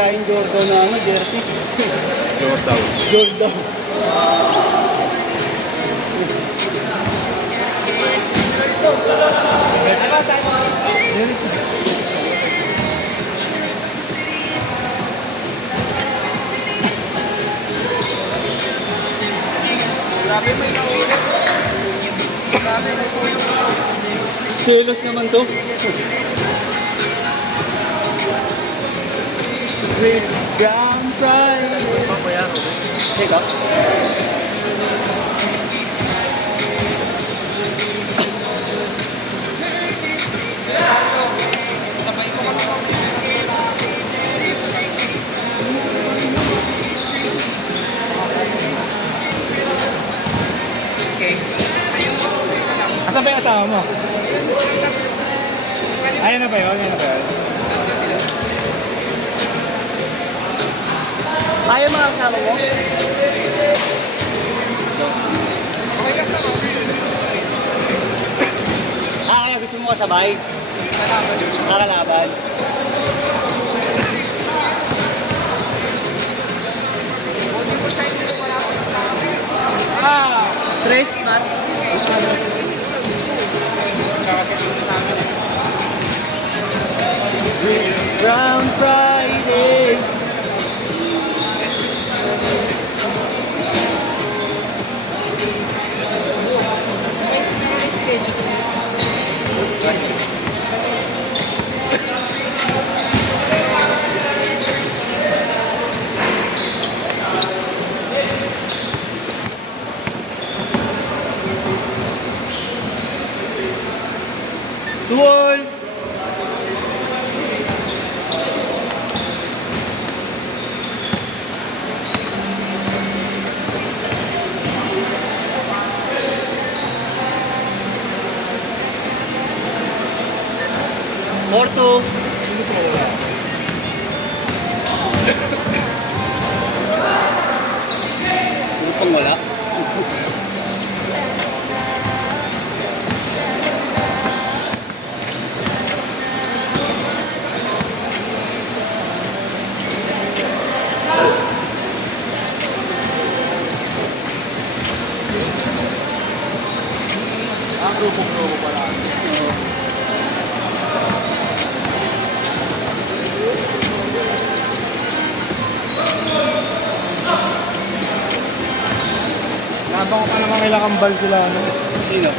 biyahin Jordan na ano, jersey. Jordan. Jordan. Selos naman to. Chris Brown Pride. Teka. Asan ba yung asawa mo? Ayan na ba yun? Ayan na ba yun? Ayaw mga kasama mo? Kaya gusto mo kasabay? Nakalaban. Tres, man. Brown Friday. Tuwol! Porto! Ano pang wala? Grupong-grupo pala. Nabang ko pa naman ilang kambal sila, ano? Sino?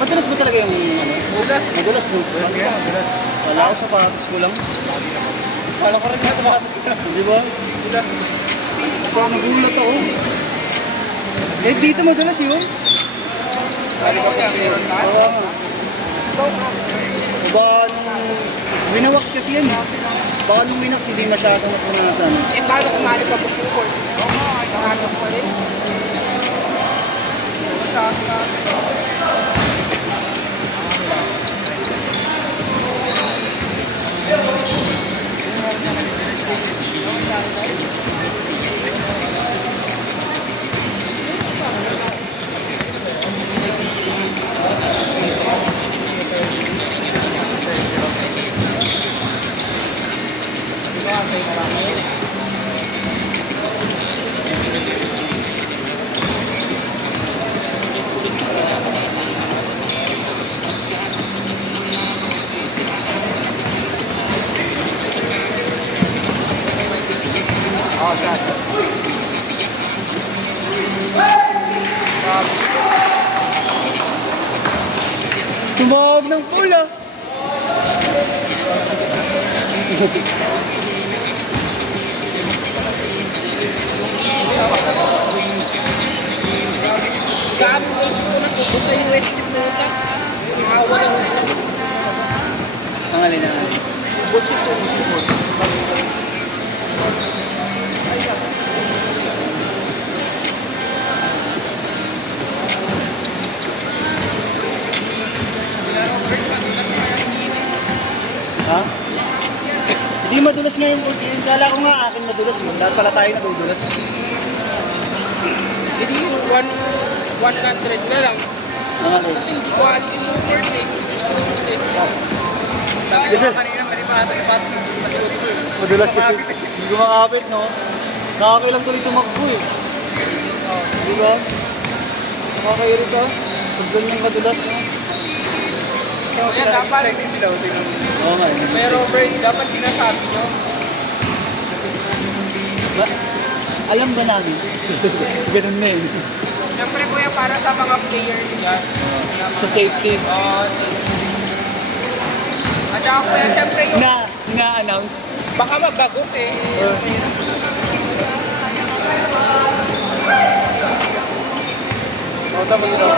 Madalas ba talaga yung ano? Madalas no? Madalas. Wala ako sapatos ko lang. Kala ko rin sa sapatos ko. Di ba? Kaya nagulat ako. Eh dito madalas yun. Kali ko yan, meron na. Wala nga. Baka nung winawax kasi yan. Baka nung winax hindi masyadong napunasan. Eh, paano kumali pa po po? Paano po rin? Oo, siya. Tumawag ng pula. Gabi ko ito na to. Basta yung west tip na ito. Nakawa lang na ito. Ang alin na. Bus ito. Ha? Hindi madulas ngayon. Kala ko nga akin madulas. Lahat pala tayo nadudulas. Hindi yung 100 na lang. Ang alin. Kasi hindi ko alam yung support eh. Hindi support eh. Yes, sir. Madulas kasi. Hindi ko makakapit, no? Nakakailang tuloy tumakbo eh. Di ba? Nakakairit ka. Pag ganyan kadulas, no? Kaya dapat, Oo nga. pero Bert, dapat sinasabi nyo. Ba? Alam ba namin? Ganun na yun. Siyempre kuya, para sa mga players yan. Sa safety. Oo, at saka kuya, siyempre yung Na-announce. baka mabagot eh. O, tapos sila.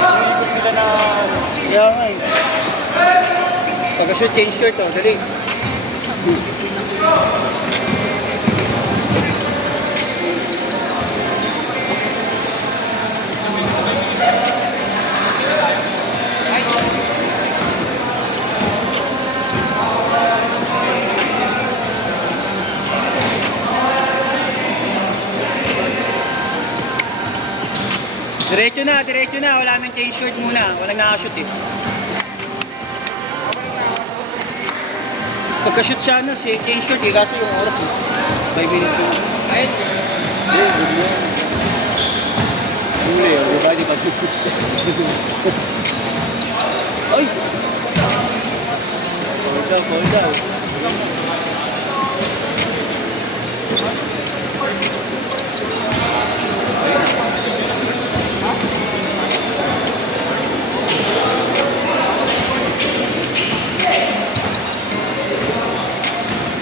Iikot sila na... Kaya nga eh. Pagka-shoot, change shirt, oh. Dali. Diretso na. Wala nang change shirt muna. Walang nakashoot eh. Pagka-shoot siya, no, si change shirt eh. Kaso yung oras eh. 5 minutes yun. Ayos. Hindi, good mo. Huli, oh. Diba? Di ba? Ay! Fall down.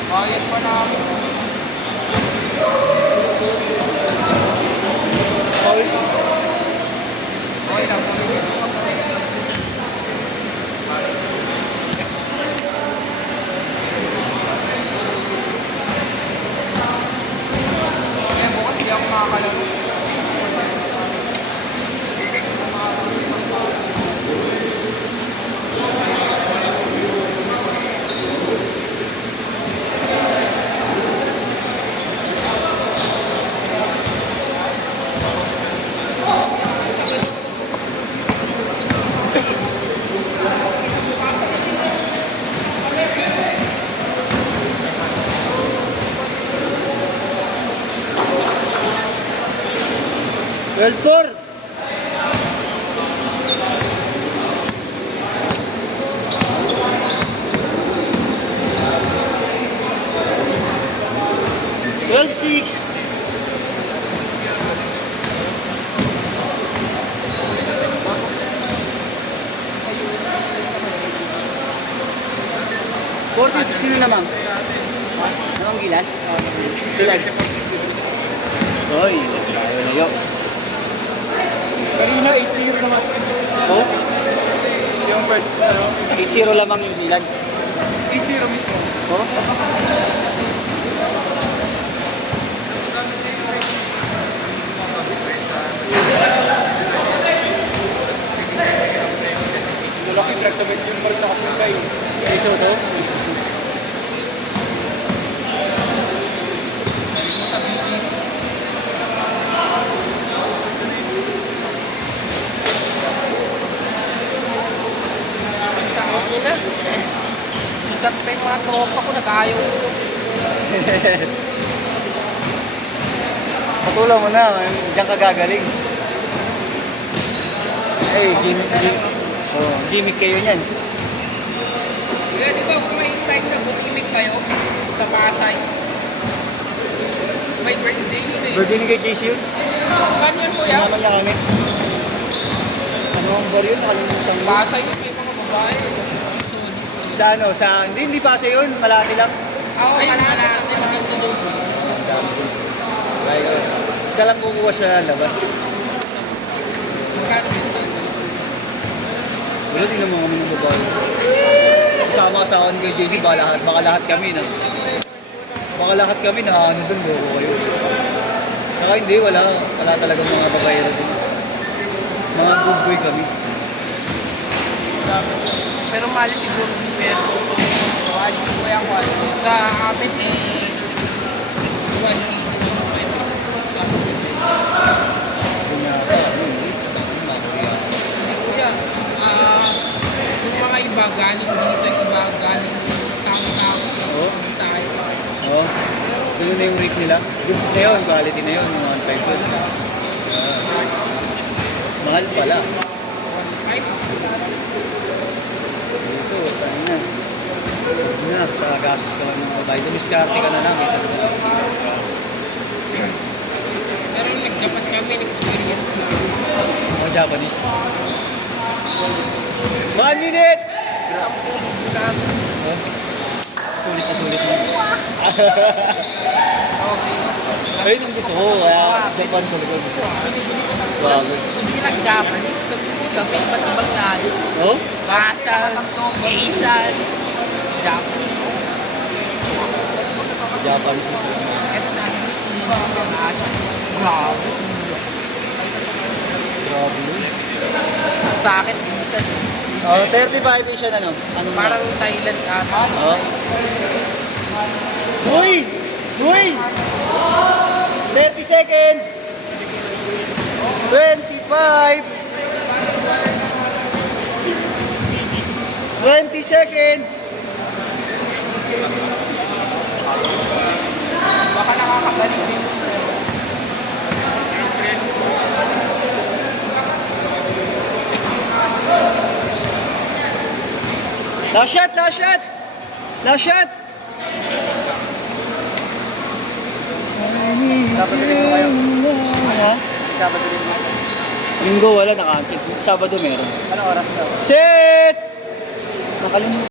Bayad pa namin. Okay lang. Kaya bukas hindi ako makakalaro. Well, Tor! Well, 6. $46 na naman. Anong gilas? Tulag. Oy, layo. Kanina 8-0 naman. Oh, Yung first, ano? 8-0 lamang New Zealand. 8-0 mismo. Oh, Malaki drag sa medyo yung parang nakasunkay. iso to. Tangok nyo na. Chat pa yung mga tropa ko, nag-ayaw. Patulang mo na, diyan ka gagaling. Hey, gimmick kayo niyan. Kaya di ba kung may time na bumimik kayo sa Pasay? Birthday ni kay JC yun. Saan yan kuya? Sinama niya kami. Ano ang bar yun? Nakalimutan mo. Pasay yung may mga babae. Sa ano? Sa... Hindi pa sa yun. Malaki lang. Ako, malaki. Maganda daw po. Ay, ka lang kukuha sa labas. Magkano ito? Wala, tingnan mo kami ng babae. Kasama sa akin kay JC, baka lahat kami na. Baka lahat kami na ano doon, loko kayo. Saka hindi, wala talagang mga babae rin. Mga good boy kami. Pero mali siguro pero wali ko kaya ko sa amin eh 180 Kunyari, ano, hindi. Hindi kuya, yung mga iba galing dito, iba galing tao-tao Oo. sa akin. Oo. Ganun na yung rate nila. Goods na yun, quality na yun, yung 1.5 yun. Mahal pala. Ay, Dito, tayo na. Huwag na, sa gastos ka lang ng babae. Dumiskarte ka na lang. pero nag-Japan kami, experience na. Ako Japanese. 1 minute! Sa 10 kami. Sulit na sulit mo. Ayun ang gusto ko, kaya Japan talaga gusto ko. Bago. Hindi lang Japanese, kami iba't ibang layo. Oh? Russian, Asian, Japanese. Japanese gusto ko. Ito sa akin, Asian. Grabe. Grabe yun. Sa akin, Asian. Oh, 35 yun siya ano? Anong Parang Thailand ata. Oh. Uy! Uy! 30 seconds! 25! 20 seconds! Baka nakakabalik din. Last shot! Last shot! Last shot! Sabado rin mo kayo? Ha? Sabado rin mo? Linggo wala, naka-cancel. Sabado meron. Anong oras daw? Set! Nakalimutan.